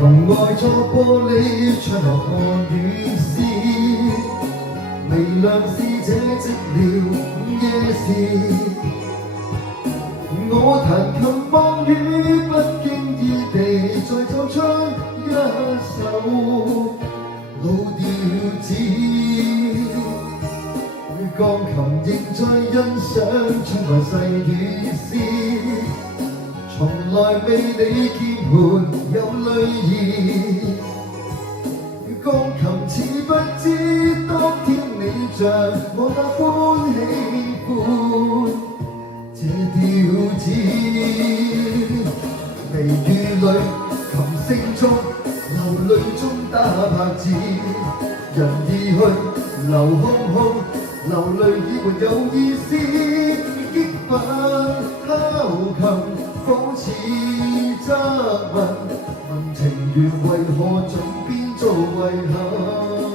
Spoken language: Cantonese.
憑愛作玻璃唱落看雨絲，微亮是這寂寥夜時。我彈琴望雨，不經意地再奏出一首老調子。鋼琴仍在欣賞窗外細雨絲，從來未理鍵盤有淚意。鋼琴似不知當天你像我那般喜歡這調子。微雨裏琴聲中流淚中打拍子，人已去留空空，流淚已沒有意思。激憤敲琴仿似質問，問情緣為何總變做遺憾。